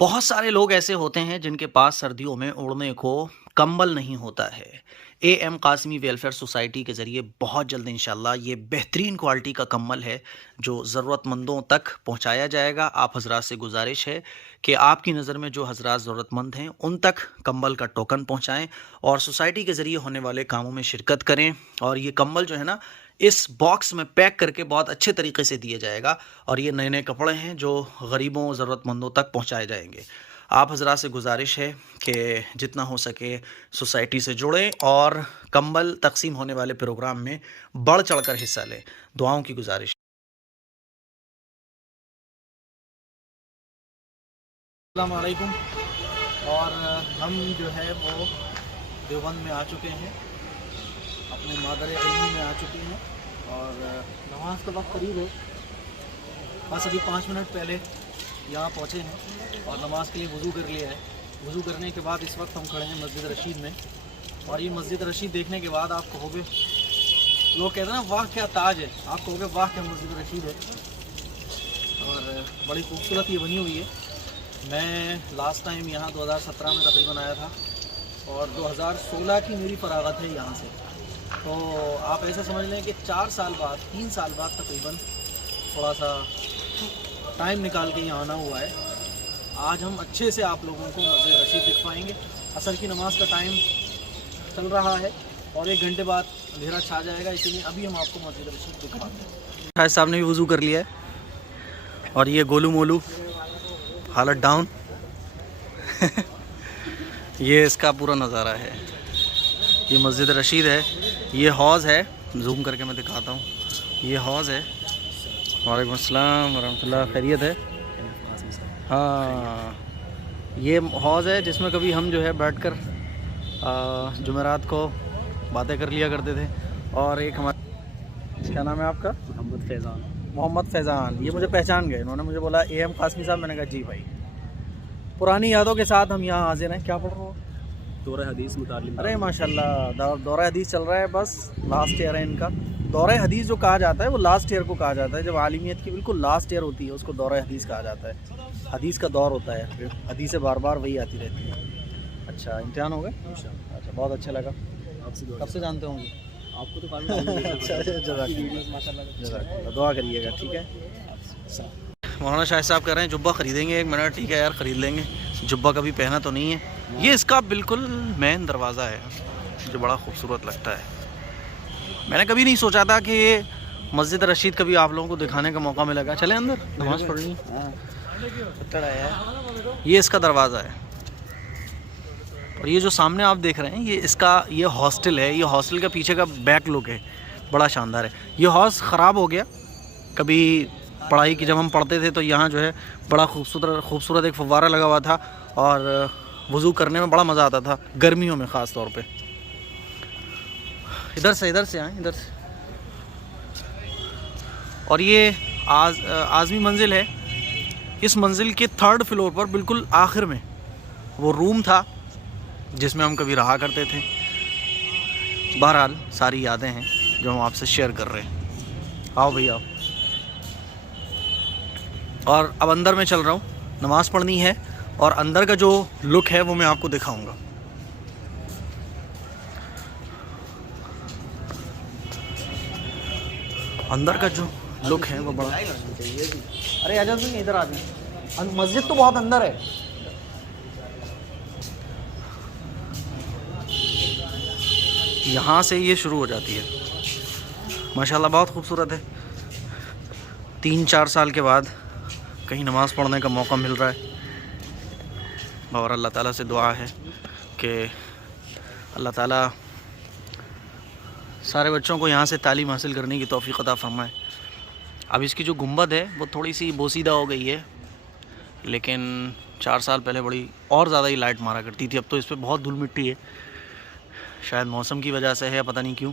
बहुत सारे लोग ऐसे होते हैं जिनके पास सर्दियों में ओढ़ने को कंबल नहीं होता है। एएम कासमी वेलफेयर सोसाइटी के ज़रिए बहुत जल्द इंशाल्लाह ये बेहतरीन क्वालिटी का कंबल है जो ज़रूरतमंदों तक पहुंचाया जाएगा। आप हजरात से गुजारिश है कि आपकी नज़र में जो हजरात ज़रूरतमंद हैं उन तक कंबल का टोकन पहुंचाएं और सोसाइटी के ज़रिए होने वाले कामों में शिरकत करें। और ये कंबल जो है ना, इस बॉक्स में पैक करके बहुत अच्छे तरीके से दिया जाएगा और ये नए नए कपड़े हैं जो गरीबों ज़रूरतमंदों तक पहुंचाए जाएंगे। आप हजरात से गुजारिश है कि जितना हो सके सोसाइटी से जुड़ें और कंबल तकसीम होने वाले प्रोग्राम में बढ़ चढ़कर हिस्सा लें। दुआओं की गुजारिश। अस्सलाम वालेकुम। और हम जो है वो देवबंद में आ चुके हैं, अपने मादर इल्मी में आ चुके हैं और नमाज का वक्त करीब है। बस अभी 5 मिनट पहले यहाँ पहुँचे हैं और नमाज के लिए वज़ू कर लिया है। वज़ू करने के बाद इस वक्त हम खड़े हैं मस्जिद रशीद में। और ये मस्जिद रशीद देखने के बाद आप कहोगे, लोग कहते हैं ना वाह क्या ताज है, आप कहोगे वाह क्या मस्जिद रशीद है। और बड़ी खूबसूरत ये बनी हुई है। मैं लास्ट टाइम यहाँ 2017 में तकरीबन आया था और 2016 की मेरी फरागत है यहाँ से। तो आप ऐसा समझ लें कि 4 साल बाद 3 साल बाद तकरीबन थोड़ा सा टाइम निकाल के यहाँ आना हुआ है। आज हम अच्छे से आप लोगों को मस्जिद रशीद दिखवाएंगे। असर की नमाज का टाइम चल रहा है और 1 घंटे बाद अंधेरा छा जाएगा, इसीलिए अभी हम आपको मस्जिद रशीद दिखवाते हैं। शायद साहब ने भी वज़ू कर लिया है और ये गोलू मोलू हालत डाउन ये इसका पूरा नज़ारा है। ये मस्जिद रशीद है, ये हौज़ है, जूम करके मैं दिखाता हूँ। ये हौज़ है। वालेकुम अस्सलाम वरहमतुल्लाह, खैरियत है? हाँ, ये हौज़ है जिसमें कभी हम जो है बैठकर जुमेरात को बातें कर लिया करते थे। और एक हमारा, क्या नाम है आपका? मोहम्मद फैज़ान। ये मुझे पहचान गए, इन्होंने मुझे बोला एएम कासमी साहब। मैंने कहा जी भाई। पुरानी यादों के साथ हम यहाँ हाजिर हैं। क्या पढ़ रहे हो? दौरा हदीस मुतालिम। अरे माशाल्लाह, दौरा हदीस चल रहा है। बस लास्ट ईयर है इनका। दौरा हदीस जो कहा जाता है वो लास्ट ईयर को कहा जाता है, जब आलिमियत की बिल्कुल लास्ट ईयर होती है उसको दौरा हदीस कहा जाता है। हदीस का दौर होता है, फिर हदीसें बार बार वही आती रहती है। अच्छा, इम्तिहान हो गए? अच्छा, बहुत अच्छा लगा। आपसे कब से जानते होंगे? आपको तो काफ़ी अच्छा, जज़ाकल्लाह, दुआ करिएगा, ठीक है। मौलाना शाह साहब कह रहे हैं जुब्बा ख़रीदेंगे। 1 मिनट, ठीक है यार, ख़रीद लेंगे। जुब्बा कभी पहना तो नहीं है। ये इसका बिल्कुल मेन दरवाज़ा है जो बड़ा खूबसूरत लगता है। मैंने कभी नहीं सोचा था कि ये मस्जिद रशीद कभी आप लोगों को दिखाने का मौका मिलेगा। चले अंदर, नमाज़ पढ़नी है। ये इसका दरवाज़ा है और ये जो सामने आप देख रहे हैं ये इसका ये हॉस्टल है। ये हॉस्टल का पीछे का बैक लुक है, बड़ा शानदार है। ये हॉस ख़राब हो गया कभी पढ़ाई की, जब हम पढ़ते थे तो यहाँ जो है बड़ा खूबसूरत एक फव्वारा लगा हुआ था और वज़ू करने में बड़ा मज़ा आता था, गर्मियों में ख़ास तौर पे। इधर से आए, इधर से। और ये आज़मी मंजिल है। इस मंजिल के 3rd फ्लोर पर बिल्कुल आखिर में वो रूम था जिसमें हम कभी रहा करते थे। बहरहाल सारी यादें हैं जो हम आपसे शेयर कर रहे हैं। आओ भैया आओ। और अब अंदर में चल रहा हूँ, नमाज़ पढ़नी है और अंदर का जो लुक है वो मैं आपको दिखाऊंगा। अंदर का जो लुक है वो बड़ा, अरे आजाद सिंह इधर आ जाए। मस्जिद तो बहुत अंदर है। यहाँ से ये शुरू हो जाती है। माशाल्लाह बहुत खूबसूरत है। 3-4 साल के बाद कहीं नमाज़ पढ़ने का मौका मिल रहा है और अल्लाह ताला से दुआ है कि अल्लाह ताला सारे बच्चों को यहाँ से तालीम हासिल करने की तौफ़ीक़ अता फ़रमाए। अब इसकी जो गुंबद है वो थोड़ी सी बोसीदा हो गई है, लेकिन 4 साल पहले बड़ी और ज़्यादा ही लाइट मारा करती थी। अब तो इस पर बहुत धूल मिट्टी है, शायद मौसम की वजह से है, पता नहीं क्यों।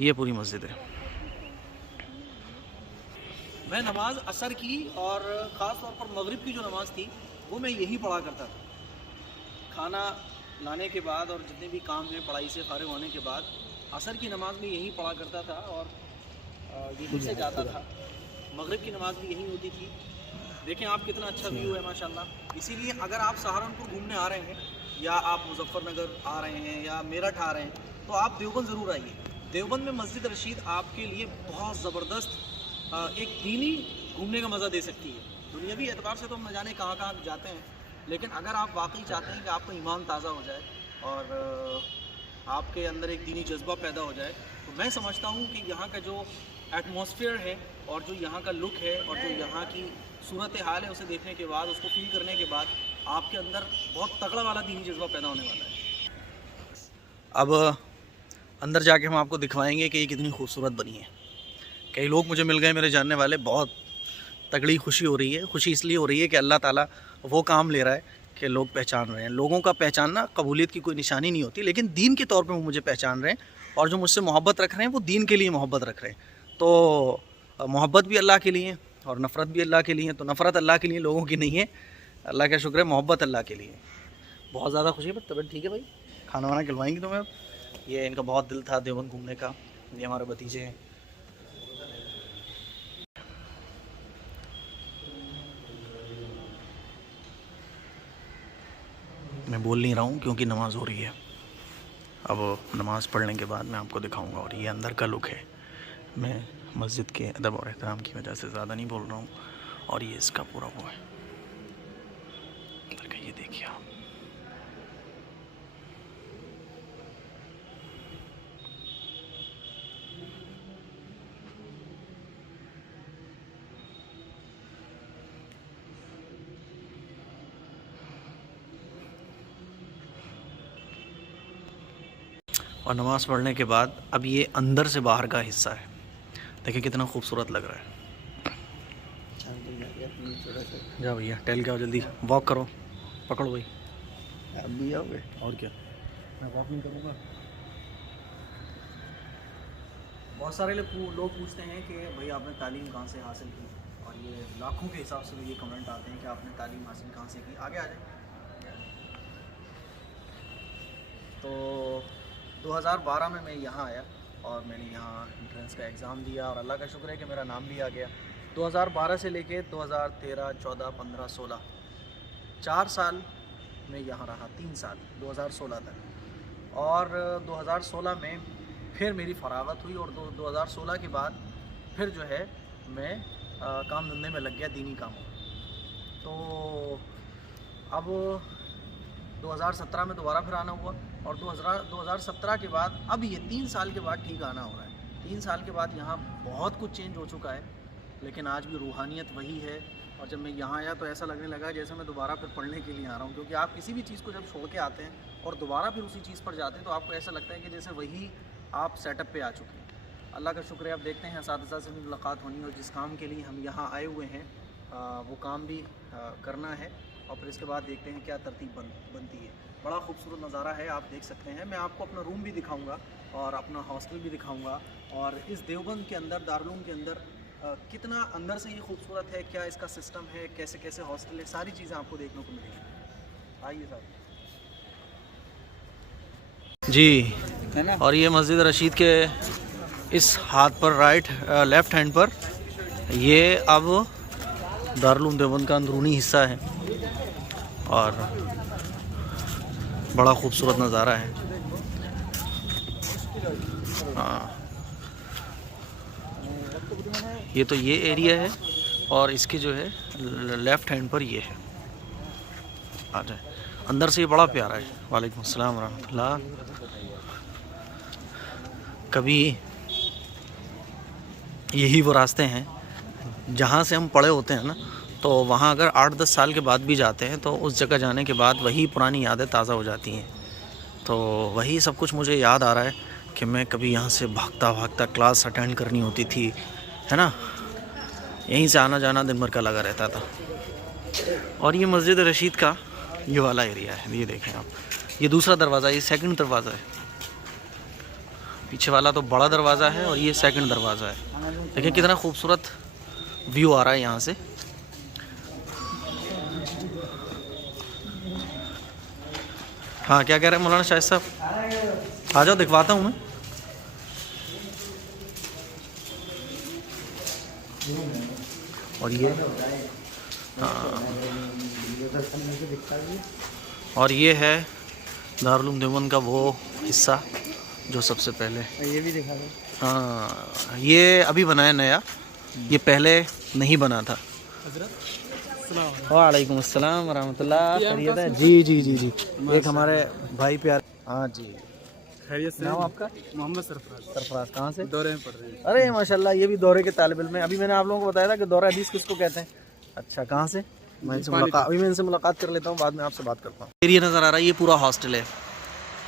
ये पूरी मस्जिद है। मैं नमाज असर की और ख़ास तौर पर मगरिब की जो नमाज़ थी वो मैं यही पढ़ा करता था। खाना लाने के बाद और जितने भी काम हैं पढ़ाई से फ़ारिग होने के बाद असर की नमाज़ में यही पढ़ा करता था और यहीं से जाता था। मगरिब की नमाज़ भी यहीं होती थी। देखें आप कितना अच्छा व्यू है माशाल्लाह। इसीलिए अगर आप सहारनपुर घूमने आ रहे हैं या आप मुजफ्फरनगर आ रहे हैं या मेरठ आ रहे हैं तो आप देवबंद ज़रूर आइए। देवबंद में मस्जिद रशीद आपके लिए बहुत ज़बरदस्त एक दीनी घूमने का मज़ा दे सकती है। दुनियावी एतबार से तो हम न जाने कहाँ कहाँ जाते हैं, लेकिन अगर आप वाकई चाहते हैं कि आपका ईमान ताज़ा हो जाए और आपके अंदर एक दीनी जज्बा पैदा हो जाए, तो मैं समझता हूँ कि यहाँ का जो एटमॉस्फेयर है और जो यहाँ का लुक है और जो यहाँ की सूरत हाल है, उसे देखने के बाद, उसको फील करने के बाद आपके अंदर बहुत तगड़ा वाला दीनी जज्बा पैदा होने वाला है। अब अंदर जाके हम आपको दिखवाएंगे कि ये कितनी खूबसूरत बनी है। कई लोग मुझे मिल गए मेरे जानने वाले, बहुत तगड़ी खुशी हो रही है। खुशी इसलिए हो रही है कि अल्लाह ताला वो काम ले रहा है कि लोग पहचान रहे हैं। लोगों का पहचानना कबूलियत की कोई निशानी नहीं होती, लेकिन दीन के तौर पे वो मुझे पहचान रहे हैं और जो मुझसे मोहब्बत रख रहे हैं वो दीन के लिए मोहब्बत रख रहे हैं। तो मोहब्बत भी अल्लाह के लिए और नफ़रत भी अल्लाह के लिए। तो नफ़रत अल्लाह के लिए, लोगों की नहीं है। अल्लाह का शुक्र है, मोहब्बत अल्लाह के लिए। बहुत ज़्यादा खुशी है। पर तबीयत ठीक है भाई? खाना वाना खिलवाएंगे तुम्हें। ये इनका बहुत दिल था देवबंद घूमने का। ये हमारे भतीजे हैं। मैं बोल नहीं रहा हूँ क्योंकि नमाज़ हो रही है। अब नमाज़ पढ़ने के बाद मैं आपको दिखाऊंगा। और ये अंदर का लुक है। मैं मस्जिद के अदब और एहतराम की वजह से ज़्यादा नहीं बोल रहा हूँ। और ये इसका पूरा वो है। अंदर का ये देखिए आप। और नमाज़ पढ़ने के बाद अब ये अंदर से बाहर का हिस्सा है। देखिए कितना खूबसूरत लग रहा है। जाओ भैया, टहल के आओ, जल्दी वॉक करो। पकड़ो भाई, आप भी आओगे? और क्या, मैं वॉक नहीं करूँगा? बहुत सारे लोग पूछते हैं कि भाई आपने तालीम कहाँ से हासिल की, और ये लाखों के हिसाब से ये कमेंट आते हैं कि आपने तालीम हासिल कहाँ से की। आगे आ जाए। तो 2012 में मैं यहाँ आया और मैंने यहाँ एंट्रेंस का एग्ज़ाम दिया और अल्लाह का शुक्र है कि मेरा नाम भी आ गया। 2012 से लेके 2013, 14, 15, 16 4 साल मैं यहाँ रहा। 3 साल 2016 तक। और 2016 में फिर मेरी फरागत हुई और 2016 के बाद फिर जो है मैं काम धंधे में लग गया, दीनी कामों में। तो अब 2017 में दोबारा फिर आना हुआ और 2017 के बाद अब ये 3 साल के बाद ठीक आना हो रहा है। 3 साल के बाद यहाँ बहुत कुछ चेंज हो चुका है, लेकिन आज भी रूहानियत वही है। और जब मैं यहाँ आया तो ऐसा लगने लगा जैसे मैं दोबारा फिर पढ़ने के लिए आ रहा हूँ, क्योंकि आप किसी भी चीज़ को जब छोड़ के आते हैं और दोबारा फिर उसी चीज़ पर जाते हैं तो आपको ऐसा लगता है कि जैसे वही आप सेटअप पे आ चुके हैं। अल्लाह का शुक्र है। अब देखते हैं असातिज़ा से भी मुलाकात होनी है और जिस काम के लिए हम यहाँ आए हुए हैं वो काम भी करना है और फिर इसके बाद देखते हैं क्या तरतीब बनती है। बड़ा खूबसूरत नज़ारा है, आप देख सकते हैं। मैं आपको अपना रूम भी दिखाऊंगा और अपना हॉस्टल भी दिखाऊंगा और इस देवबंद के अंदर, दारुल के अंदर कितना अंदर से ये खूबसूरत है, क्या इसका सिस्टम है, कैसे कैसे हॉस्टल है, सारी चीज़ें आपको देखने को मिलेंगी। आइए साहब जी। है ना? और ये मस्जिद रशीद के इस हाथ पर लेफ़्ट हैंड पर ये अब दारुल देवबंद का अंदरूनी हिस्सा है और बड़ा खूबसूरत नज़ारा है। हाँ, ये तो ये एरिया है और इसके जो है लेफ़्ट हैंड पर ये है। आ जाए, अंदर से ये बड़ा प्यारा है। वालेकुम अस्सलाम व रहमतुल्लाह। कभी यही वो रास्ते हैं जहाँ से हम पड़े होते हैं ना, तो वहाँ अगर 8-10 साल के बाद भी जाते हैं तो उस जगह जाने के बाद वही पुरानी यादें ताज़ा हो जाती हैं। तो वही सब कुछ मुझे याद आ रहा है कि मैं कभी यहाँ से भागता भागता क्लास अटेंड करनी होती थी, है ना। यहीं से आना जाना दिन भर का लगा रहता था। और ये मस्जिद रशीद का ये वाला एरिया है, ये देखें आप। ये दूसरा दरवाज़ा, ये सेकंड दरवाज़ा है। पीछे वाला तो बड़ा दरवाज़ा है और ये सेकंड दरवाज़ा है। देखिए कितना खूबसूरत व्यू आ रहा है यहाँ से। हाँ, क्या कह रहे हैं मौलाना शाहिद साहब? आ जाओ, दिखवाता हूँ मैं। और ये और ये है दारुल देवबंद का वो हिस्सा जो सबसे पहले, ये भी दिखा दो। हाँ ये अभी बना है नया, ये पहले नहीं बना था। वालेकुम अस्सलाम वरहमतुल्लाह, खैरियत है? जी जी जी जी, एक हमारे भाई प्यार। हाँ जी, खैरियत से। नाम आपका? मोहम्मद सरफराज। सरफराज, कहाँ से? दौरे में पढ़ रहे हैं। अरे माशाल्लाह, ये भी दौरे के तालिब इल्म है। अभी मैंने आप लोगों को बताया था कि दौरा हदीस किसको कहते हैं। अच्छा, कहाँ से? मैं इनसे मुलाकात कर लेता हूँ, बाद में आपसे बात करता हूँ। ये नज़र आ रहा है, ये पूरा हॉस्टल है,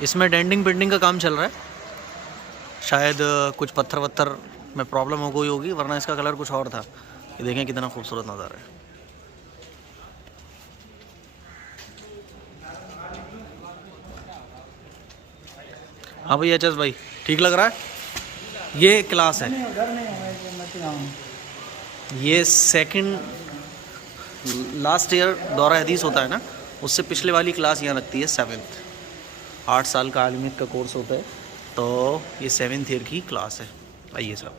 इसमें डेंडिंग पेंटिंग का काम चल रहा है। शायद कुछ पत्थर वत्थर में प्रॉब्लम हो गई होगी, वरना इसका कलर कुछ और था। ये देखें कितना खूबसूरत नज़ारा है। हाँ भैया एचएस भाई, ठीक लग रहा है? ये क्लास है, ये सेकंड लास्ट ईयर दौरा हदीस होता है ना, उससे पिछले वाली क्लास यहाँ लगती है 7th। 8 साल का आलिमियत का कोर्स होता है, तो ये 7th ईयर की क्लास है। आइए साहब,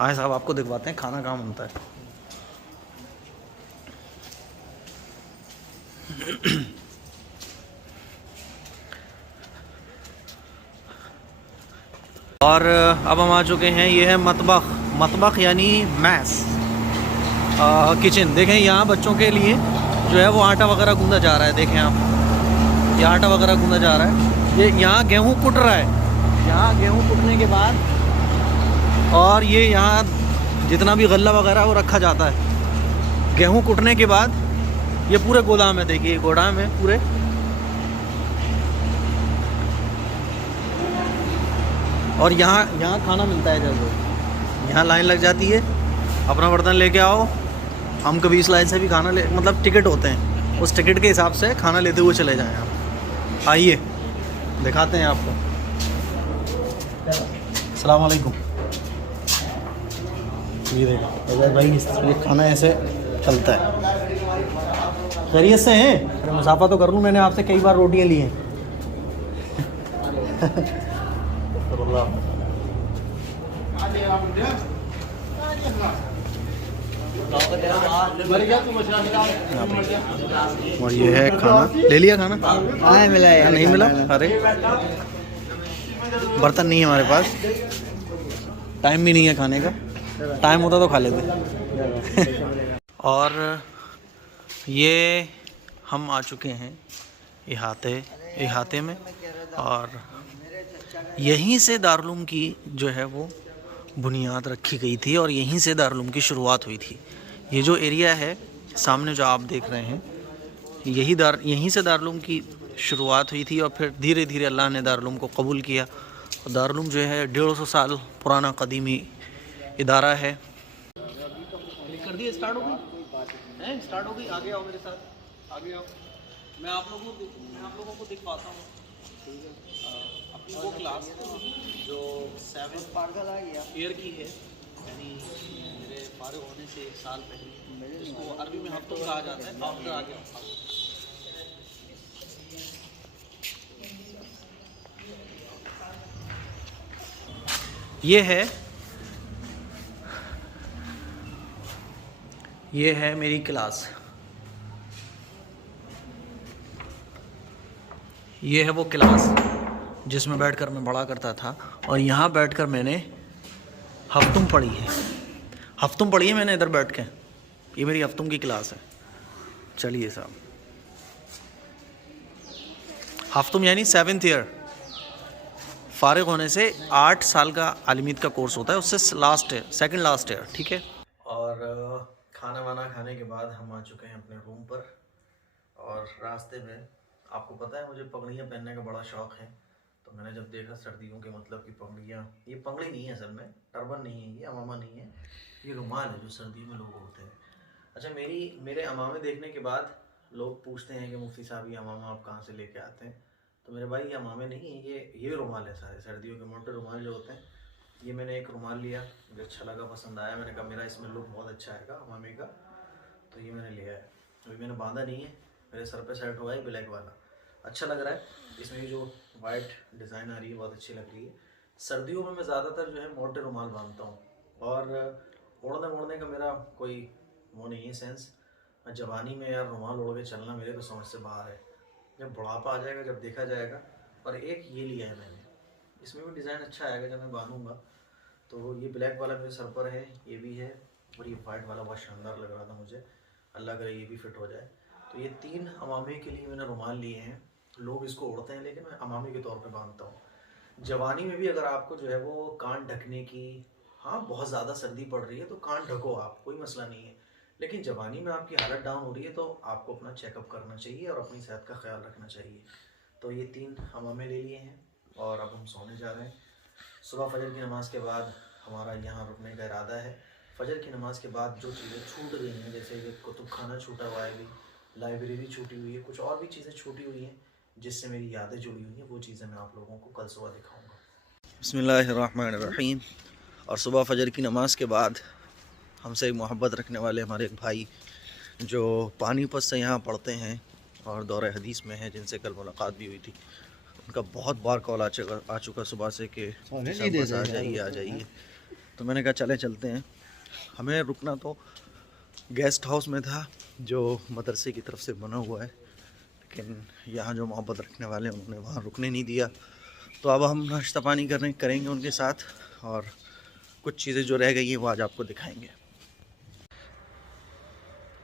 आए साहब, आपको दिखवाते हैं खाना कहाँ बनता है। और अब हम आ चुके हैं, ये है मतबख यानी मैस किचन। देखें यहाँ बच्चों के लिए जो है वो आटा वगैरह गूंदा जा रहा है। देखें आप, ये आटा वगैरह गूंदा जा रहा है। ये यहाँ गेहूँ कुट रहा है, यहाँ गेहूँ कुटने के बाद और ये यहाँ जितना भी गल्ला वगैरह वो रखा जाता है। गेहूँ कुटने के बाद ये पूरे गोदाम है, देखिए गोदाम है पूरे। और यहाँ खाना मिलता है, जब यहाँ लाइन लग जाती है, अपना बर्तन लेके आओ। हम कभी इस लाइन से भी खाना ले, मतलब टिकट होते हैं, उस टिकट के हिसाब से खाना लेते हुए चले जाएं आप। आइए दिखाते हैं आपको। अस्सलाम वालेकुम। ये देखो भाई, ये खाना ऐसे चलता है। खैरियत से हैं? अरे मुसाफा तो कर लूँ, मैंने आपसे कई बार रोटियाँ ली हैं। और ये है खाना। ले लिया खाना? हाँ मिला है। नहीं मिला? अरे बर्तन नहीं है हमारे पास, टाइम भी नहीं है खाने का। टाइम होता तो खा लेते। और ये हम आ चुके हैं इहाते में, और यहीं से दारुल की जो है वो बुनियाद रखी गई थी और यहीं से दारुल की शुरुआत हुई थी। ये जो एरिया है सामने जो आप देख रहे हैं, यहीं से दारुल की शुरुआत हुई थी और फिर धीरे धीरे अल्लाह ने दारुल को कबूल किया। और दारुल जो है 150 साल पुराना कदीमी इदारा है। कर दिए, स्टार्ट हो गई, स्टार्ट हो गई। आगे आओ मेरे साथ, आगे आओ। मैं आप लोगों को दिखवाता हूँ अपनी वो क्लास जो 7th ईयर की है, यानी मेरे फारिग होने से 1 साल पहले, जिसको अरबी में हफ्तों कहा जाता है। आफ्टर आ गया। ये है मेरी क्लास, ये है वो क्लास जिसमें बैठकर मैं पढ़ा करता था। और यहाँ बैठकर मैंने हफ्तुम पढ़ी है मैंने इधर बैठ के। ये मेरी हफ्तुम की क्लास है। चलिए साहब, हफ्तुम यानी 7th ईयर, फारिग होने से 8 साल का आलिमियत का कोर्स होता है, उससे सेकंड लास्ट ईयर, ठीक है। और खाना वाना खाने के बाद हम आ चुके हैं अपने रूम पर। और रास्ते में आपको पता है मुझे पगड़ियाँ पहनने का बड़ा शौक़ है, तो मैंने जब देखा सर्दियों के मतलब की पगड़ियाँ, ये पगड़ी नहीं है असल में, टर्बन नहीं है, ये अमामा नहीं है, ये रुमाल है जो सर्दियों में लोग होते हैं। अच्छा, मेरे अमामे देखने के बाद लोग पूछते हैं कि मुफ्ती साहब ये अमामा आप कहाँ से लेके आते हैं? तो मेरे भाई ये अमामे नहीं है, ये रुमाल है सारे, सर्दियों के मोटे रुमाल जो होते हैं। ये मैंने एक रुमाल लिया, मुझे अच्छा लगा, पसंद आया, मैंने कहा मेरा इसमें लुक बहुत अच्छा आएगा अमामे का, तो ये मैंने लिया है। अभी मैंने बांधा नहीं है, मेरे सर पे सेट हुआ है ब्लैक वाला, अच्छा लग रहा है। इसमें जो वाइट डिज़ाइन आ रही है बहुत अच्छी लग रही है। सर्दियों में मैं ज़्यादातर जो है मोटे रुमाल बांधता हूँ, और ओढ़ने का मेरा कोई वो नहीं है सेंस। जवानी में यार रुमाल ओढ़ के चलना मेरे तो समझ से बाहर है। जब बुढ़ापा आ जाएगा, जब देखा जाएगा। और एक ये लिया है मैंने, इसमें भी डिज़ाइन अच्छा आएगा जब मैं बांधूंगा। तो ये ब्लैक वाला मेरे सर पर है, ये भी है, और ये वाइट वाला बहुत शानदार लग रहा था मुझे। अल्लाह करे ये भी फिट हो जाए। तो ये 3 अमामे के लिए मैंने रुमाल लिए हैं। लोग इसको ओढ़ते हैं लेकिन मैं अमामे के तौर पे बांधता हूँ। जवानी में भी अगर आपको जो है वो कान ढकने की, हाँ बहुत ज़्यादा सर्दी पड़ रही है तो कान ढको आप, कोई मसला नहीं है। लेकिन जवानी में आपकी हालत डाउन हो रही है तो आपको अपना चेकअप करना चाहिए और अपनी सेहत का ख्याल रखना चाहिए। तो ये 3 अमामे ले लिए हैं और अब हम सोने जा रहे हैं। सुबह फजर की नमाज़ के बाद हमारा यहाँ रुकने का इरादा है। फजर की नमाज़ के बाद जो चीज़ें छूट गई हैं, जैसे कि कुतुब खाना छूटा हुआ है, भी लाइब्रेरी छूटी हुई है, कुछ और भी चीज़ें छूटी हुई हैं जिससे मेरी यादें जुड़ी हुई हैं, वो चीज़ें मैं आप लोगों को कल सुबह दिखाऊँगा। बिस्मिल्लाहिर्रहमानिर्रहीम। और सुबह फजर की नमाज़ के बाद हमसे मोहब्बत रखने वाले हमारे एक भाई जो पानीपत से यहाँ पढ़ते हैं और दौरे हदीस में हैं, जिनसे कल मुलाकात भी हुई थी, उनका बहुत बार कॉल आ चुका सुबह से कि बस आ जाइए आ जाइए। तो मैंने कहा चलते हैं। हमें रुकना तो गेस्ट हाउस में था जो मदरसे की तरफ से बना हुआ है, लेकिन यहाँ जो मोहब्बत रखने वाले हैं उन्होंने वहाँ रुकने नहीं दिया। तो अब हम नाश्ता पानी करेंगे उनके साथ, और कुछ चीज़ें जो रह गई हैं वो आज आपको दिखाएंगे।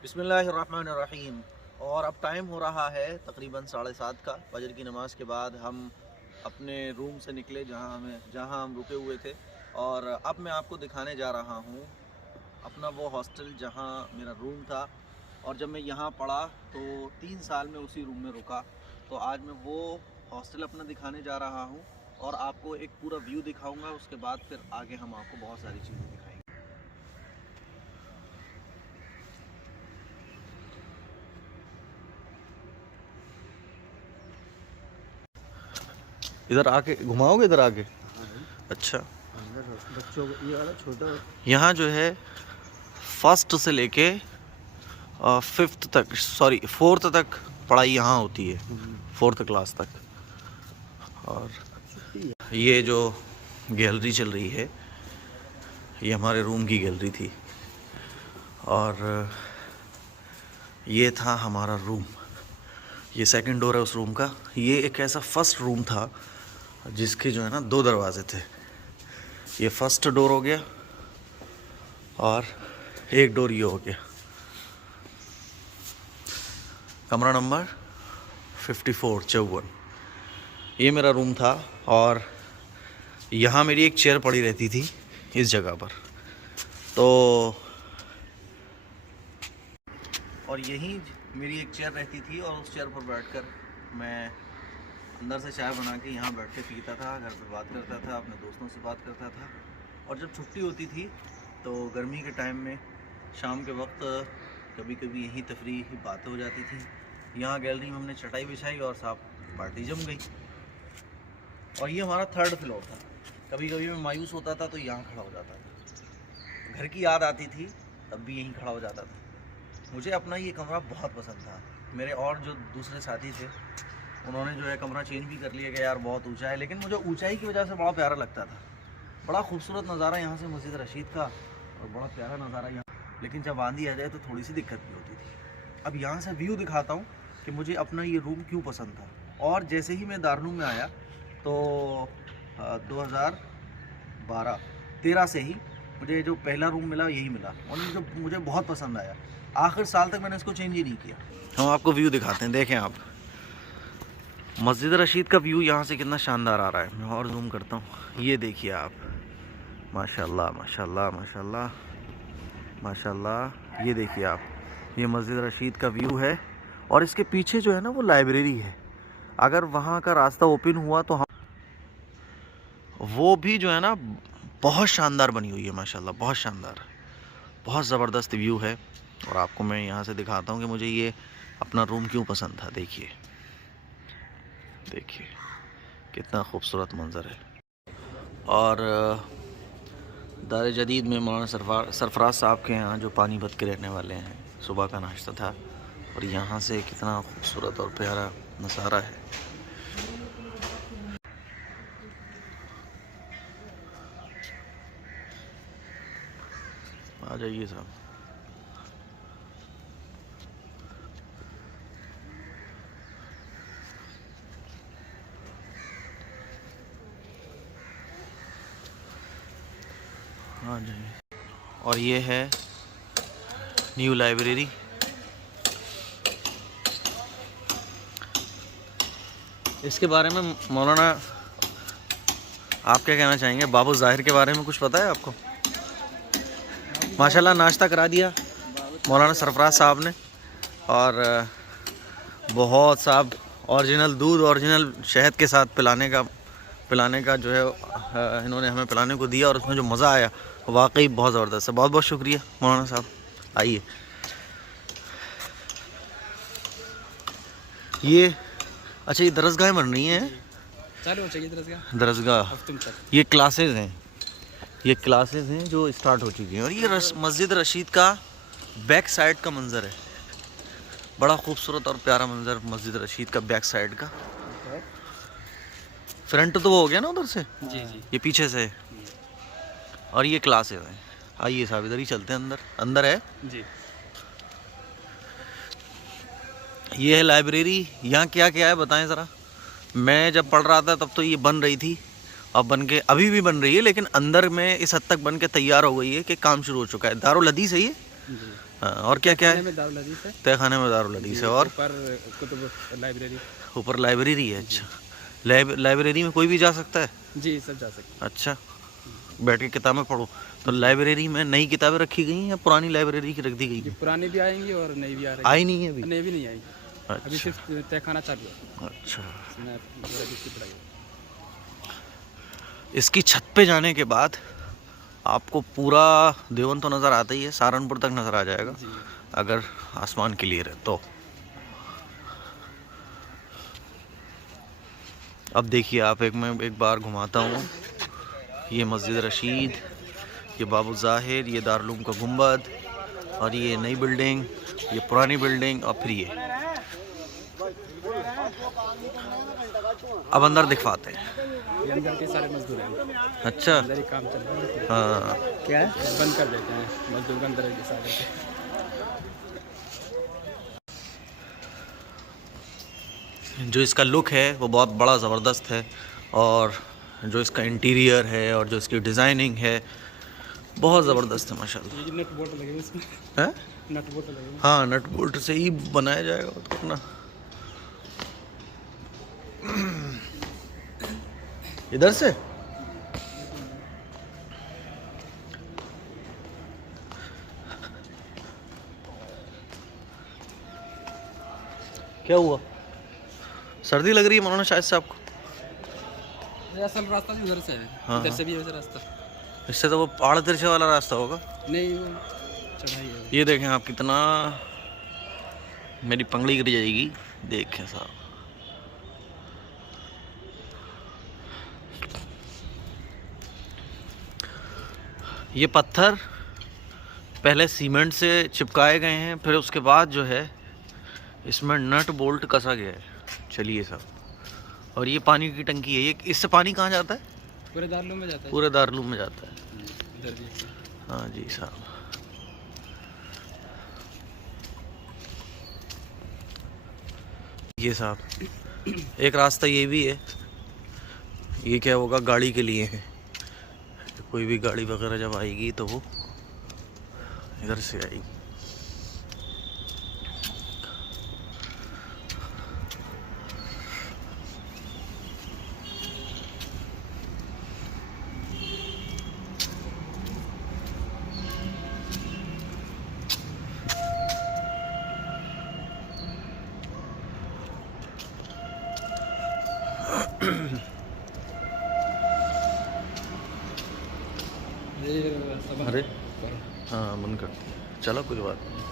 बिस्मिल्लाहिर्रहमानिर्रहीम। और अब टाइम हो रहा है तकरीबन 7:30 का। फजर की नमाज़ के बाद हम अपने रूम से निकले जहाँ हम रुके हुए थे, और अब मैं आपको दिखाने जा रहा हूँ अपना वो हॉस्टल जहाँ मेरा रूम था। और जब मैं यहाँ पढ़ा तो 3 साल में उसी रूम में रुका। तो आज मैं वो हॉस्टल अपना दिखाने जा रहा हूँ और आपको एक पूरा व्यू दिखाऊंगा। उसके बाद फिर आगे हम आपको बहुत सारी चीज़ें दिखाएंगे। इधर आके घुमाओगे, इधर आके। अच्छा, बच्चों को ये वाला छोटा यहाँ जो है फर्स्ट से लेके 5th तक, सॉरी 4th तक पढ़ाई यहाँ होती है, 4th क्लास तक। और ये जो गैलरी चल रही है ये हमारे रूम की गैलरी थी, और ये था हमारा रूम। ये सेकंड डोर है उस रूम का। ये एक ऐसा फर्स्ट रूम था जिसके जो है ना 2 दरवाजे थे। ये फर्स्ट डोर हो गया और एक डोर ये हो गया। कमरा नंबर 54 ये मेरा रूम था, और यहाँ मेरी एक चेयर पड़ी रहती थी इस जगह पर। तो और यहीं मेरी एक चेयर रहती थी, और उस चेयर पर बैठकर मैं अंदर से चाय बना के यहाँ बैठ के पीता था, घर पे बात करता था, अपने दोस्तों से बात करता था। और जब छुट्टी होती थी तो गर्मी के टाइम में शाम के वक्त कभी कभी यहीं तफरीही बातें हो जाती थी। यहाँ गैलरी में हमने चटाई बिछाई और साहब पार्टी जम गई। और ये हमारा 3rd फ्लोर था। कभी कभी मैं मायूस होता था तो यहाँ खड़ा हो जाता था, घर की याद आती थी तब भी यहीं खड़ा हो जाता था। मुझे अपना ये कमरा बहुत पसंद था। मेरे और जो दूसरे साथी थे उन्होंने जो है कमरा चेंज भी कर लिया कि यार बहुत ऊंचा है, लेकिन मुझे ऊंचाई की वजह से बड़ा प्यारा लगता था। बड़ा खूबसूरत नज़ारा यहाँ से मस्जिद रशीद का, और बड़ा प्यारा नज़ारा यहाँ। लेकिन जब आंधी आ जाए तो थोड़ी सी दिक्कत भी होती थी। अब यहाँ से व्यू दिखाता हूँ कि मुझे अपना ये रूम क्यों पसंद था। और जैसे ही मैं दारुलूम में आया तो 2013 से ही मुझे जो पहला रूम मिला यही मिला, और मुझे बहुत पसंद आया। आखिर साल तक मैंने इसको चेंज ही नहीं किया। हम आपको व्यू दिखाते हैं, देखें आप मस्जिद रशीद का व्यू यहाँ से कितना शानदार आ रहा है। मैं और जूम करता हूँ, ये देखिए आप, माशाल्लाह माशाल्लाह माशाल्लाह माशाल्लाह। ये देखिए आप, ये मस्जिद रशीद का व्यू है, और इसके पीछे जो है ना वो लाइब्रेरी है। अगर वहाँ का रास्ता ओपन हुआ तो हम वो भी जो है ना बहुत शानदार बनी हुई है माशाल्लाह, बहुत शानदार, बहुत ज़बरदस्त व्यू है। और आपको मैं यहाँ से दिखाता हूँ कि मुझे ये अपना रूम क्यों पसंद था। देखिए देखिए कितना खूबसूरत मंज़र है। और दार जदीद में मौलाना सरफराज साहब के यहाँ जो पानीपत के रहने वाले हैं, सुबह का नाश्ता था, और यहाँ से कितना खूबसूरत और प्यारा नज़ारा है। आ जाइए साहब। आ जाइए। और ये है न्यू लाइब्रेरी। इसके बारे में मौलाना आप क्या कहना चाहेंगे? बाबू ज़ाहिर के बारे में कुछ पता है आपको? माशाल्लाह नाश्ता करा दिया मौलाना सरफराज साहब ने, और बहुत साहब ओरिजिनल दूध, ओरिजिनल शहद के साथ पिलाने का जो है इन्होंने हमें पिलाने को दिया, और उसमें जो मज़ा आया वाकई बहुत ज़बरदस्त है। बहुत बहुत शुक्रिया मौलाना साहब। आइए, ये अच्छा, ये दरसगाहें बन रही हैं, चालू हो चाहिए दरसगाह। ये क्लासेस हैं जो स्टार्ट हो चुकी हैं। और ये मस्जिद रशीद का बैक साइड का मंज़र है, बड़ा खूबसूरत और प्यारा मंज़र मस्जिद रशीद का बैक साइड का। फ्रंट तो वो हो गया ना उधर से, जी। ये पीछे से, और ये क्लासेस हैं। आइए साहब इधर ही चलते हैं, अंदर है जी। ये है लाइब्रेरी। यहाँ क्या क्या है बताएं ज़रा। मैं जब पढ़ रहा था तब तो ये बन रही थी, अब बन के अभी भी बन रही है, लेकिन अंदर में इस हद तक बन के तैयार हो गई है कि काम शुरू हो चुका है। दारुल हदीस है ये। हाँ, और क्या क्या है? तहखाने में दारुल हदीस है, और ऊपर लाइब्रेरी है। अच्छा, लाइब्रेरी में कोई भी जा सकता है? जी, सब जा सकते हैं। अच्छा, बैठ के किताबें पढ़ो। तो लाइब्रेरी में नई किताबें रखी गई हैं या पुरानी लाइब्रेरी की रख दी गई? पुरानी भी आएंगी और नई भी आ रही। आई नहीं है अभी? नई भी नहीं आएगी। अच्छा, अभी सिर्फ तहखाना चालू है। अच्छा। पढ़ाई। इसकी छत पे जाने के बाद आपको पूरा देवबंद तो नज़र आता ही है, सहारनपुर तक नज़र आ जाएगा अगर आसमान क्लियर है तो। अब देखिए आप, मैं एक बार घुमाता हूँ। ये मस्जिद रशीद, ये बाबू ज़ाहिर, ये दारुल का गुंबद, और ये नई बिल्डिंग, ये पुरानी बिल्डिंग, और फिर ये। अब अंदर दिखवाते हैं। ये अंदर के सारे मजदूर हैं। अच्छा, अंदर ही काम चल रहा है। हाँ, क्या है? बंद कर देते हैं मजदूर के अंदर के सारे। जो इसका लुक है वो बहुत बड़ा ज़बरदस्त है, और जो इसका इंटीरियर है और जो इसकी डिज़ाइनिंग है बहुत ज़बरदस्त है माशाल्लाह। ये नट बोल्ट लगे हुए इसमें। हैं? नट बोल्ट लगे हुए। हाँ, नट बोल्ट से ही बनाया जाएगा तो अपना। इधर से क्या हुआ? सर्दी लग रही है मौलाना शायद से आपको? असल रास्ता भी उधर से है। हाँ, इधर से भी है रास्ता। इससे तो वो पहाड़ तिरछे वाला रास्ता होगा। नहीं, वो चढ़ाई है। ये देखें आप, कितना मेरी पंगड़ी गिर जाएगी। देखें साहब, ये पत्थर पहले सीमेंट से चिपकाए गए हैं, फिर उसके बाद जो है इसमें नट बोल्ट कसा गया है। चलिए साहब, और ये पानी की टंकी है। ये इससे पानी कहाँ जाता है? पूरे दारुल में जाता है। पूरे दारुल में जाता है। इधर भी। हाँ जी साहब। ये साहब, एक रास्ता ये भी है। ये क्या होगा? गाड़ी के लिए है। कोई भी गाड़ी वगैरह जब आएगी तो वो इधर से आएगी। अरे हाँ, बंद कर दिया। चलो कोई बात नहीं।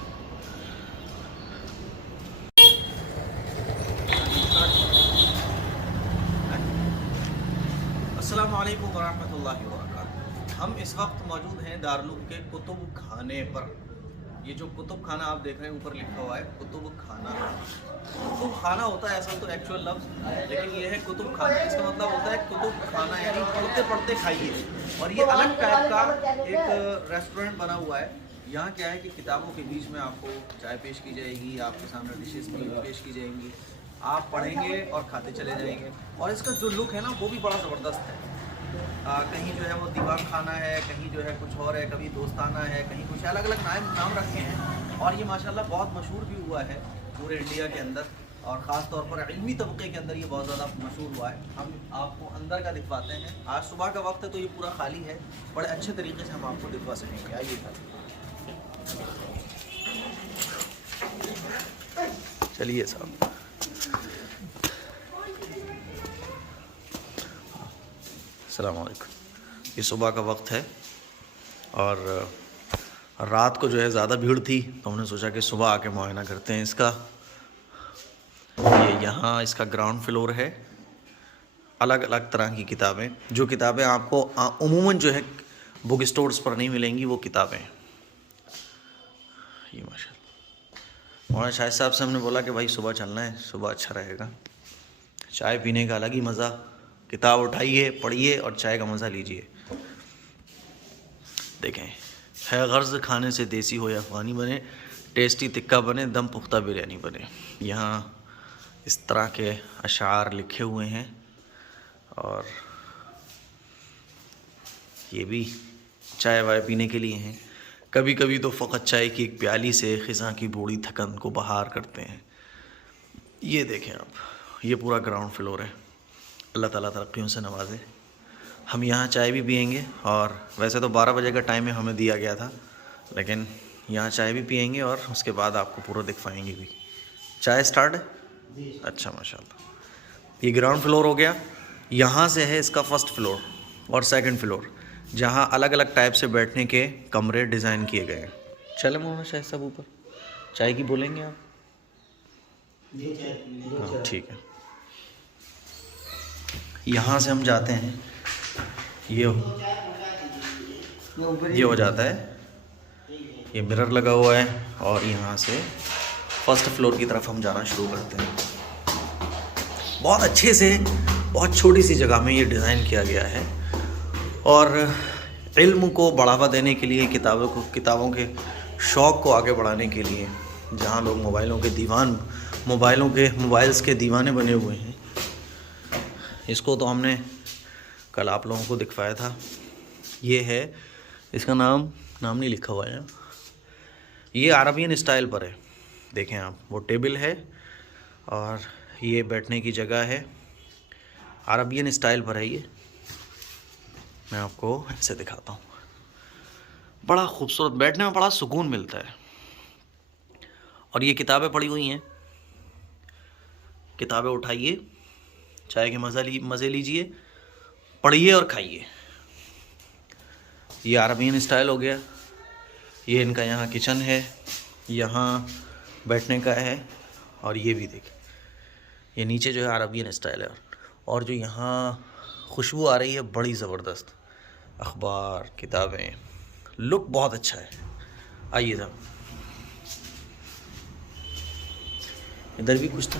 अस्सलामु अलैकुम वरहमतुल्लाहि वबरकातुहू। हम इस वक्त मौजूद हैं दारुल के कुतुब खाने पर। ये जो कुतुब खाना आप देख रहे हैं, ऊपर लिखा हुआ है कुतुब खाना। कुतुब खाना होता है ऐसा तो एक्चुअल लफ्ज़, लेकिन ये है कुतुब खाना। इसका मतलब होता है कुतुब खाना, यानी पढ़ते पढ़ते खाइए। और ये अलग टाइप का एक रेस्टोरेंट बना हुआ है। यहाँ क्या है कि किताबों के बीच में आपको चाय पेश की जाएगी, आपके सामने डिशेस पेश की जाएंगी, आप पढ़ेंगे और खाते चले जाएंगे। और इसका जो लुक है ना वो भी बड़ा ज़बरदस्त है। कहीं जो है वो दीवान खाना है, कहीं जो है कुछ और है, कभी दोस्ताना है, कहीं कुछ अलग अलग नाम रखे हैं। और ये माशाल्लाह बहुत मशहूर भी हुआ है पूरे इंडिया के अंदर, और ख़ास तौर पर इल्मी तबके के अंदर ये बहुत ज़्यादा मशहूर हुआ है। हम आपको अंदर का दिखवाते हैं। आज सुबह का वक्त है तो ये पूरा खाली है, बड़े अच्छे तरीके से हम आपको दिखवा सकेंगे। आइए चलिए साहब। अस्सलाम वालेकुम। ये सुबह का वक्त है और रात को जो है ज़्यादा भीड़ थी तो हमने सोचा कि सुबह आके मुआयना करते हैं इसका। ये यहाँ इसका ग्राउंड फ्लोर है। अलग अलग तरह की किताबें, जो किताबें आपको उमूमन जो है बुक स्टोर्स पर नहीं मिलेंगी वो किताबें। ये माशाल्लाह। मौलाना शाहिद साहब से हमने बोला कि भाई सुबह चलना है, सुबह अच्छा रहेगा, चाय पीने का अलग ही मज़ा। किताब उठाइए, पढ़िए और चाय का मज़ा लीजिए। देखें, है गर्ज़ खाने से देसी हो या अफ़गानी बने, टेस्टी तिक्का बने, दम पुख्ता बिरयानी बने। यहाँ इस तरह के अशार लिखे हुए हैं और ये भी चाय वाय पीने के लिए हैं। कभी कभी तो फ़कत चाय की एक प्याली से ख़िज़ा की बूढ़ी थकन को बहार करते हैं। ये देखें आप, ये पूरा ग्राउंड फ्लोर है। अल्लाह ताला तरक्कियों से नवाजे। हम यहाँ चाय भी पियेंगे और वैसे तो 12 बजे का टाइम है हमें दिया गया था, लेकिन यहाँ चाय भी पियेंगे और उसके बाद आपको पूरा दिखवाएंगे भी। चाय स्टार्ट है? अच्छा माशाल्लाह। ये ग्राउंड फ्लोर हो गया। यहाँ से है इसका फर्स्ट फ्लोर और सेकंड फ्लोर, जहाँ अलग अलग टाइप से बैठने के कमरे डिज़ाइन किए गए हैं। चले मौलाना शाहिद साहब ऊपर, चाय की बोलेंगे आप? हाँ ठीक है। यहाँ से हम जाते हैं, ये हो जाता है, ये मिरर लगा हुआ है और यहाँ से फर्स्ट फ्लोर की तरफ हम जाना शुरू करते हैं। बहुत अच्छे से, बहुत छोटी सी जगह में ये डिज़ाइन किया गया है और इल्म को बढ़ावा देने के लिए, किताबों के शौक़ को आगे बढ़ाने के लिए, जहाँ लोग मोबाइल्स के दीवाने बने हुए हैं। इसको तो हमने कल आप लोगों को दिखवाया था। ये है, इसका नाम नहीं लिखा हुआ है। ये अरबियन स्टाइल पर है। देखें आप, वो टेबल है और ये बैठने की जगह है। अरबियन स्टाइल पर है ये। मैं आपको ऐसे दिखाता हूँ। बड़ा खूबसूरत, बैठने में बड़ा सुकून मिलता है। और ये किताबें पड़ी हुई हैं, किताबें उठाइए, चाय के मज़े लीजिए, पढ़िए और खाइए। ये अरबियन स्टाइल हो गया। ये इनका यहाँ किचन है, यहाँ बैठने का है। और ये भी देखें, ये नीचे जो है अरबियन स्टाइल है। और जो यहाँ खुशबू आ रही है बड़ी ज़बरदस्त, अखबार, किताबें, लुक बहुत अच्छा है। आइए साहब, इधर भी कुछ था।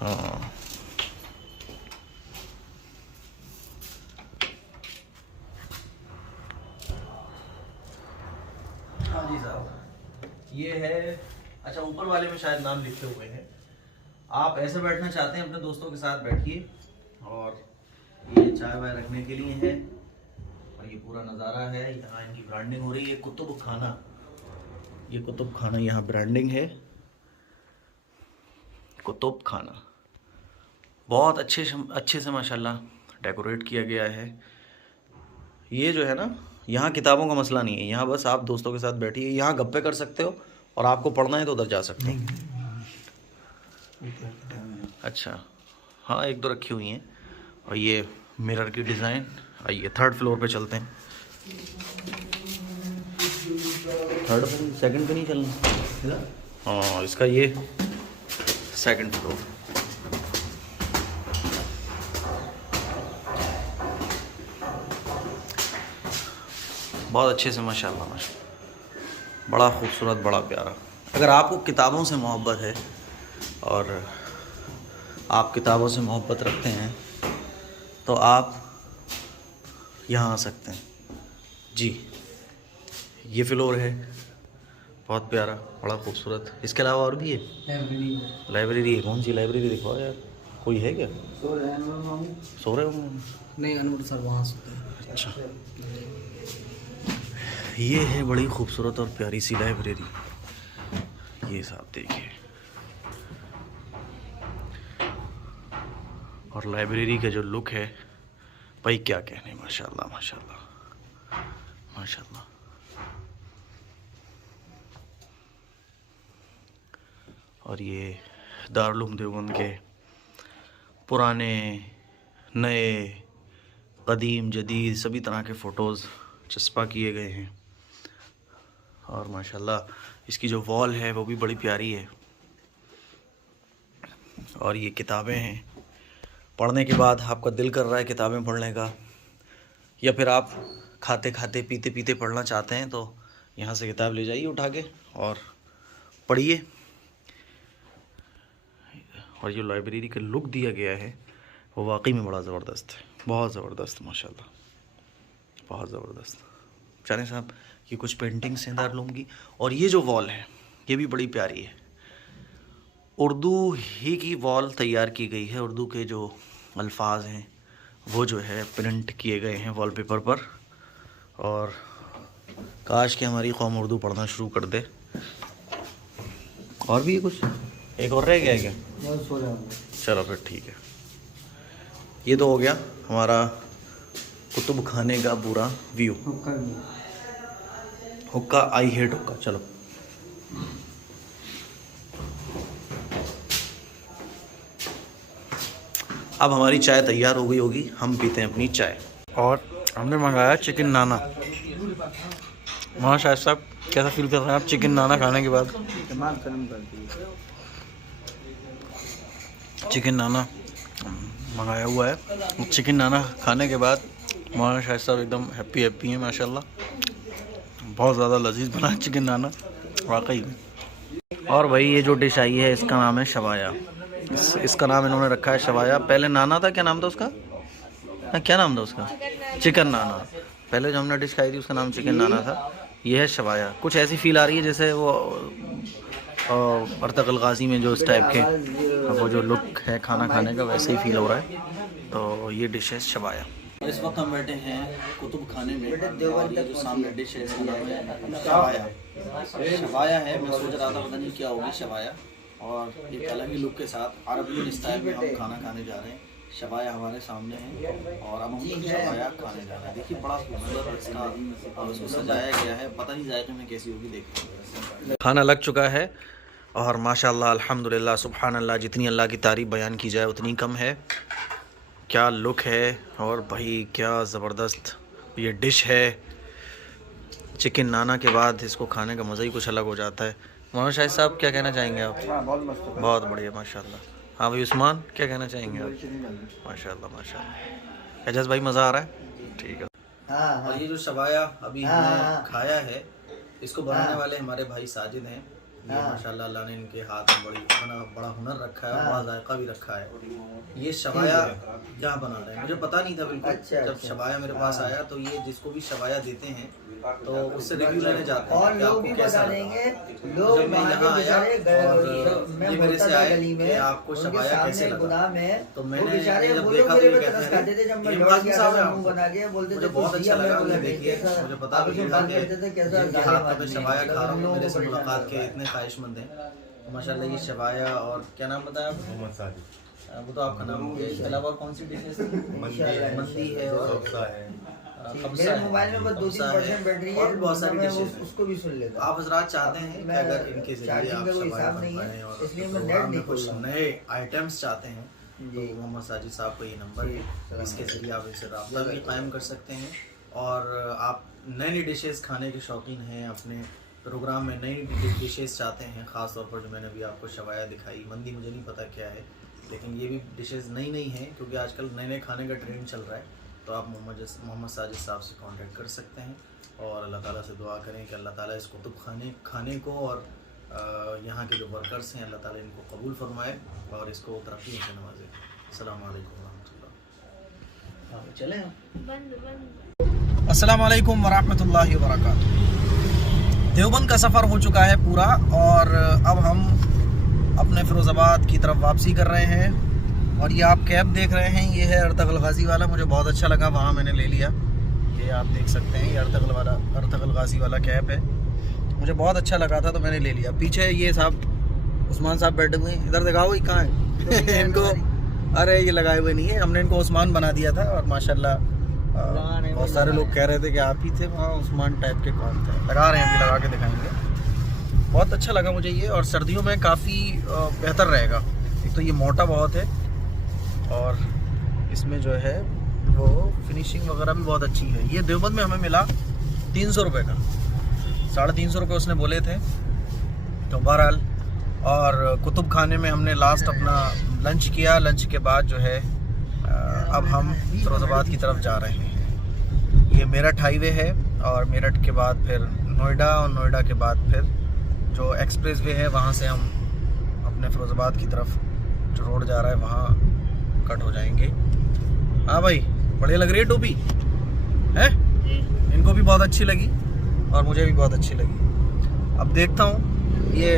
हाँ जी साहब, ये है। अच्छा, ऊपर वाले में शायद नाम लिखे हुए हैं। आप ऐसे बैठना चाहते हैं अपने दोस्तों के साथ बैठिए। और ये चाय वाय रखने के लिए है और ये पूरा नज़ारा है। यहाँ इनकी ब्रांडिंग हो रही है, कुतुब खाना। ये कुतुब खाना यहाँ ब्रांडिंग है, कुतुब खाना। बहुत अच्छे से माशाल्लाह डेकोरेट किया गया है। ये जो है ना, यहाँ किताबों का मसला नहीं है। यहाँ बस आप दोस्तों के साथ बैठिए, यहाँ गप्पे कर सकते हो और आपको पढ़ना है तो उधर जा सकते हो। अच्छा हाँ, एक दो रखी हुई हैं। और ये मिरर की डिज़ाइन। आइए थर्ड फ्लोर पे चलते हैं। थर्ड पे, सेकंड पे नहीं चलना। हाँ, इसका ये सेकंड फ्लोर। बहुत अच्छे से माशाल्लाह, बड़ा खूबसूरत, बड़ा प्यारा। अगर आपको किताबों से मोहब्बत है और आप किताबों से मोहब्बत रखते हैं तो आप यहाँ आ सकते हैं जी। ये फ्लोर है, बहुत प्यारा, बड़ा खूबसूरत। इसके अलावा और भी है, लाइब्रेरी है। कौन सी लाइब्रेरी दिखाओ यार। कोई है क्या? सो रहे हैं मामू। सो रहे होंगे। नहीं अनवर सर वहाँ सोते हैं। अच्छा, ये है बड़ी खूबसूरत और प्यारी सी लाइब्रेरी। ये साहब देखिए, और लाइब्रेरी का जो लुक है भाई क्या कहने, माशाल्लाह माशाल्लाह माशाल्लाह। और ये दारुल उलूम देवबंद के पुराने, नए, कदीम, जदीद सभी तरह के फ़ोटोज़ चस्पा किए गए हैं। और माशाल्लाह इसकी जो वॉल है वो भी बड़ी प्यारी है। और ये किताबें हैं, पढ़ने के बाद आपका दिल कर रहा है किताबें पढ़ने का, या फिर आप खाते खाते पीते पीते पढ़ना चाहते हैं तो यहाँ से किताब ले जाइए उठा के और पढ़िए। और जो लाइब्रेरी का लुक दिया गया है वो वाकई में बड़ा ज़बरदस्त है, बहुत ज़बरदस्त माशाल्लाह, बहुत ज़बरदस्त। चाने साहब ये कुछ पेंटिंग्स हैं दारुल उलूम की, और ये जो वॉल है ये भी बड़ी प्यारी है। उर्दू ही की वॉल तैयार की गई है, उर्दू के जो अल्फाज हैं वो जो है प्रिंट किए गए हैं वॉलपेपर पर। और काश कि हमारी कौम उर्दू पढ़ना शुरू कर दे। और भी कुछ एक और रह गया क्या? सो रहे हैं। चलो फिर ठीक है। ये तो हो गया हमारा कुतुब खाने का पूरा व्यू। हुक्का, आई हेट हुक्का। चलो अब हमारी चाय तैयार हो गई होगी, हम पीते हैं अपनी चाय। और हमने मंगाया चिकन नाना। वहाँ शायद साहब कैसा फील कर रहे हैं आप चिकन नाना खाने के बाद? तमाम कर्म करती है। चिकन नाना मंगाया हुआ है। चिकन नाना खाने के बाद मौलाना शाहिद साहब एकदम हैप्पी हैं माशाल्लाह। बहुत ज़्यादा लजीज बना है चिकन नाना वाकई में। और भाई ये जो डिश आई है इसका नाम है शवाया। इसका नाम इन्होंने रखा है शवाया। पहले नाना था, क्या नाम था उसका? क्या नाम था उसका? चिकन नाना। पहले जो हमने डिश खाई थी उसका नाम चिकन नाना था। ये है शवाया। कुछ ऐसी फील आ रही है जैसे वो अर्तगल गाजी में जो इस टाइप के वो जो लुक है खाना खाने का, वैसे ही फील हो रहा है। तो ये डिश है शवाया। इस वक्त हम बैठे हैं कुतुब खाने में, और ये जो सामने डिश है इसका नाम है शवाया। शवाया है, मैं सोच रहा था पता नहीं क्या होगी शवाया, और एक अलग ही लुक के साथ अरबियन स्टाइल में हम खाना खाने जा रहे हैं। शवाया हमारे सामने है और अब हम शवाया खाने जा रहे हैं। देखिए बड़ा खूबसूरत इसका उसको सजाया गया है, पता नहीं जायके में कैसी होगी, देखते हैं। खाना लग चुका है और माशाल्लाह अल्हम्दुलिल्लाह सुभान अल्लाह, जितनी अल्लाह की तारीफ़ बयान की जाए उतनी कम है। क्या लुक है, और भाई क्या ज़बरदस्त ये डिश है। चिकन नाना के बाद इसको खाने का मज़ा ही कुछ अलग हो जाता है। मौलाना शाहिद साहब क्या कहना चाहेंगे आप? बहुत मस्त है। बहुत बढ़िया माशाल्लाह। हाँ भाई उस्मान क्या कहना चाहेंगे आप? माशाल्लाह माशाल्लाह। एजाज भाई मज़ा आ रहा है? ठीक है। और ये जो शवाया अभी हमने खाया है, इसको बनाने वाले हमारे भाई साजिद हैं। ये माशाल्लाह अल्लाह ने इनके हाथ में बड़ा हुनर रखा है और बड़ा जायका भी रखा है। ये शवाया क्या बना रहे हैं मुझे पता नहीं था बिल्कुल। जब शवाया मेरे पास आया तो ये जिसको भी शवाया देते हैं तो उससे रिव्यू लेने जाते हैं कि आपको कैसा लगा। जब मैं यहाँ आया और ये मेरे से आए कि आपको शवाया कैसे लगा, तो मैंने जब देखा तो ये कहते हैं ये काजी साहब है, मुझे बहुत अच्छा लगा। मुझे देखिए मुझे पता भी था कि हाथ का मैं शवाया खा रहा हूँ, मेरे से मुलाकात के इतने ख्वाहिशमंद हैं माशाल्लाह। ये शवाया और क्या नाम बताया आपने? मोहम्मद साजिद। वो तो आपका नाम हो गया। इसके अलावा कौन सी डिशेस? मंदी है और मेरे मोबाइल में बस 2-3% बैटरी है, बहुत सारी डिशेस उसको भी सुन लेता। आप हजरात चाहते हैं कि अगर इनके जरिए आप शवाया बनवाएं और प्रोग्राम में कुछ नए आइटम्स चाहते हैं तो मोहम्मद साजिद साहब का ये नंबर है, इसके जरिए आप इनसे रब्ता भी कायम कर सकते हैं। और आप नई नई डिशेस खाने के शौकीन हैं, अपने प्रोग्राम में नई डिशेस चाहते हैं, ख़ास तौर पर जो मैंने अभी आपको शवाया दिखाई, मंदी मुझे नहीं पता क्या है, लेकिन ये भी डिशेस नई नई हैं क्योंकि आजकल नए नए खाने का ट्रेंड चल रहा है। तो आप मोहम्मद साजिद साहब से कांटेक्ट कर सकते हैं और अल्लाह ताला से दुआ करें कि अल्लाह ताला इस कुतुब खाने को और यहाँ के जो वर्कर्स हैं अल्लाह ताला इनको कबूल फरमाए और इसको तरक्की से नवाजे। अस्सलाम वालेकुम रहमतुल्लाह। चलें। अस्सलाम वालेकुम वरहमतुल्लाहि वबरकातुहू। देवबंद का सफ़र हो चुका है पूरा और अब हम अपने फ़िरोज़ाबाद की तरफ वापसी कर रहे हैं और ये आप कैब देख रहे हैं, ये है अर्तगल गाजी वाला। मुझे बहुत अच्छा लगा, वहाँ मैंने ले लिया। ये आप देख सकते हैं, ये अर्तगल गाजी वाला कैब है। मुझे बहुत अच्छा लगा था तो मैंने ले लिया। पीछे ये साहब उस्मान साहब बैठे हुए हैं, इधर दिखाओ ये कहाँ है इनको। अरे ये लगाए हुए नहीं है, हमने इनको उस्मान बना दिया था। और माशाल्लाह बहुत सारे लोग कह रहे थे कि आप ही थे वहाँ उस्मान टाइप के, कौन थे। लगा रहे हैं, अभी लगा के दिखाएंगे। बहुत अच्छा लगा मुझे ये, और सर्दियों में काफ़ी बेहतर रहेगा। एक तो ये मोटा बहुत है और इसमें जो है वो फिनिशिंग वगैरह भी बहुत अच्छी है। ये देवबंद में हमें मिला 300 रुपये का, 350 रुपये उसने बोले थे। तो बहरहाल, और कुतुब खाने में हमने लास्ट अपना लंच किया। लंच के बाद जो है अब हम फिरोज़ाबाद की तरफ जा रहे हैं। ये मेरठ हाईवे है और मेरठ के बाद फिर नोएडा, और नोएडा के बाद फिर जो एक्सप्रेस वे है वहाँ से हम अपने फिरोज़ाबाद की तरफ जो रोड जा रहा है वहाँ कट हो जाएंगे। हाँ भाई, बढ़िया लग रही है टोपी है, इनको भी बहुत अच्छी लगी और मुझे भी बहुत अच्छी लगी। अब देखता हूँ ये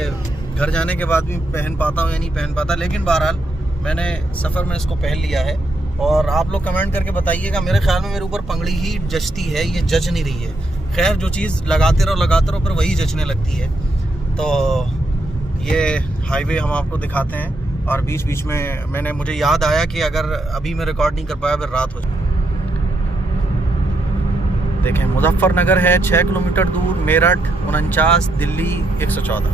घर जाने के बाद भी पहन पाता हूँ या नहीं पहन पाता, लेकिन बहरहाल मैंने सफ़र में इसको पहन लिया है। और आप लोग कमेंट करके बताइएगा, मेरे ख्याल में मेरे ऊपर पगड़ी ही जचती है, ये जच नहीं रही है। खैर, जो चीज़ लगाते रहो फिर वही जचने लगती है। तो ये हाईवे हम आपको दिखाते हैं, और बीच बीच में मुझे याद आया कि अगर अभी मैं रिकॉर्ड नहीं कर पाया फिर रात हो जाए। देखें, मुजफ्फरनगर है 6 किलोमीटर दूर, मेरठ 49, दिल्ली 114।